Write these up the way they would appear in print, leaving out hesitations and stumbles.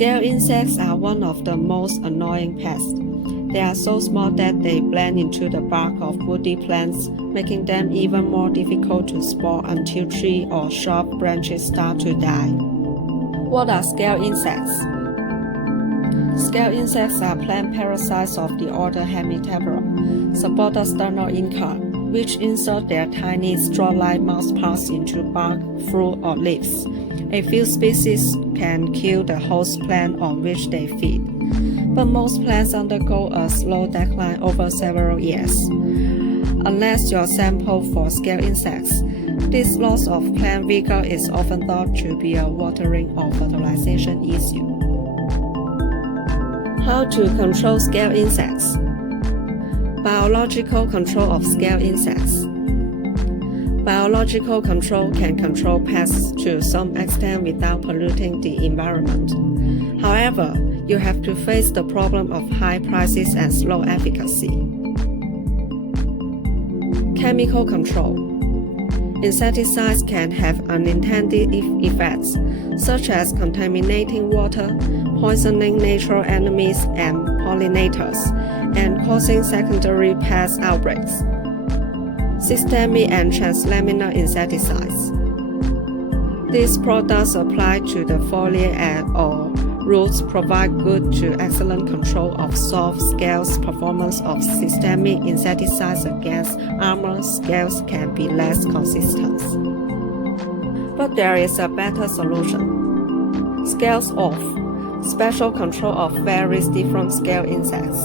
Scale insects are one of the most annoying pests. They are so small that they blend into the bark of woody plants, making them even more difficult to spot until tree or shrub branches start to die. What are scale insects? Scale insects are plant parasites of the order Hemiptera, supporter sternal-inca, which insert their tiny straw-like mouthparts into bark, fruit, or leaves. A few species can kill the host plant on which they feed, but most plants undergo a slow decline over several years. Unless you're sampled for scale insects, this loss of plant vigor is often thought to be a watering or fertilization issue. How to control scale insects? Biological control of scale insects. Biological control can control pests to some extent without polluting the environment. However, you have to face the problem of high prices and slow efficacy. Chemical control. Insecticides can have unintended effects, such as contaminating water, poisoning natural enemies and pollinators, and causing secondary pest outbreaks. Systemic and translaminar insecticides. These products applied to the foliage or roots provide good to excellent control of soft scales. Performance of systemic insecticides against armor scales can be less consistent. But there is a better solution. Scales off. Special control of various different scale insects.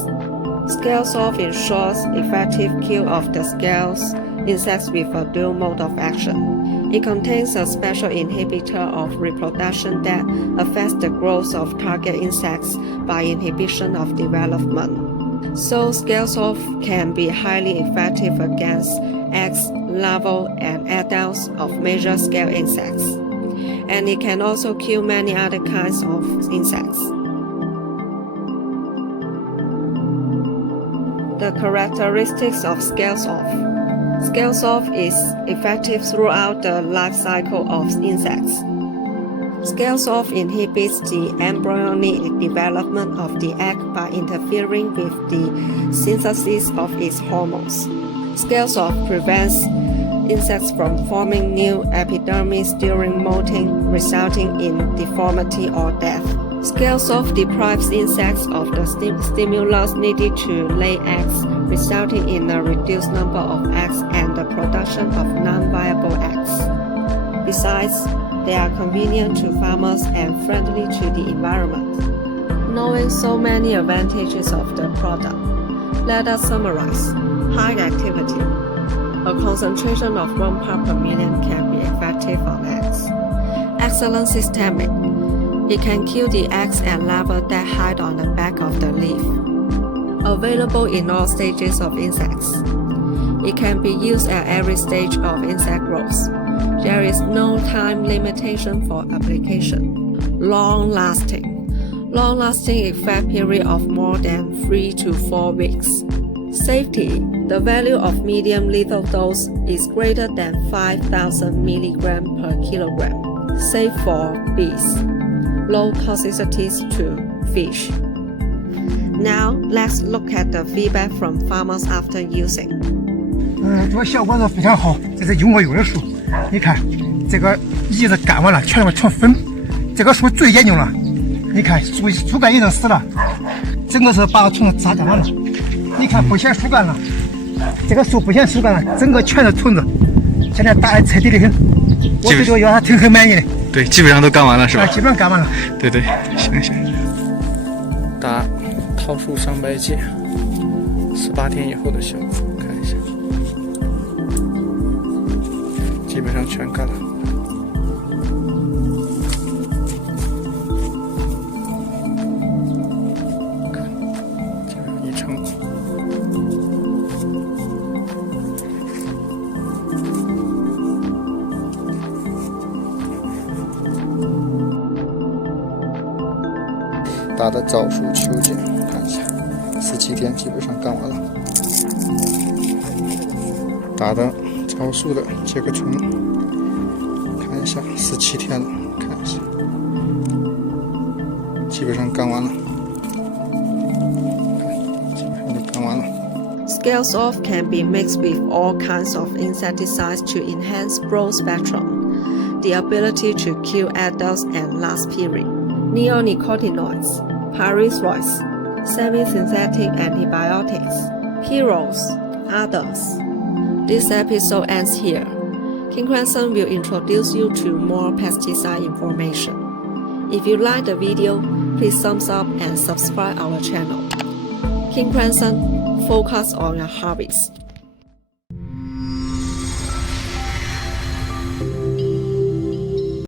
Scales off ensures effective kill of the scales insects with a dual mode of action. It contains a special inhibitor of reproduction that affects the growth of target insects by inhibition of development. So scales off can be highly effective against eggs, larvae, and adults of major scale insects. And it can also kill many other kinds of insects. The characteristics of scales off. Scales off is effective throughout the life cycle of insects. Scales off inhibits the embryonic development of the egg by interfering with the synthesis of its hormones. Scales off prevents insects from forming new epidermis during molting, resulting in deformity or death. Scales off deprives insects of the stimulus needed to lay eggs, resulting in a reduced number of eggs and the production of non-viable eggs. Besides, they are convenient to farmers and friendly to the environment. Knowing so many advantages of the product, let us summarize. High activity. A concentration of 1 part per million can be effective on eggs. Excellent systemic. It can kill the eggs and larvae that hide on the back of the leaf. Available in all stages of insects. It can be used at every stage of insect growth. There is no time limitation for application. Long-lasting. Long-lasting effect period of more than 3 to 4 weeks. Safety. The value of medium lethal dose is greater than 5,000 mg per kilogram. Safe for bees. Low toxicities to fish. Now, let's look at the feedback from farmers after using. 这个效果是非常好，这是用过有的树，你看这个叶子干完了，全粉，这个树最严重了，你看树干已经死了，整个是把虫子杀干完了，你看不显树干了，这个树不显树干了，整个全是虫子，现在打得彻底的很，我对这个药还挺很满意的。对，基本上都干完了是吧？基本上干完了。对，行。打桃树上白芥，18天以后的效果，看一下，基本上全干了。看，基本上1成。打的枣树、秋芥，看一下，17天基本上干完了。打的枣树的介壳虫，看一下，17天了，看一下，基本上干完了，基本上都干完了。Scales off can be mixed with all kinds of insecticides to enhance broad spectrum, the ability to kill adults and last period. Neonicotinoids, pyrethroids, semi-synthetic antibiotics, heroes, others. This episode ends here. King Crimson will introduce you to more pesticide information. If you like the video, please thumbs up and subscribe our channel. King Crimson, focus on your harvest.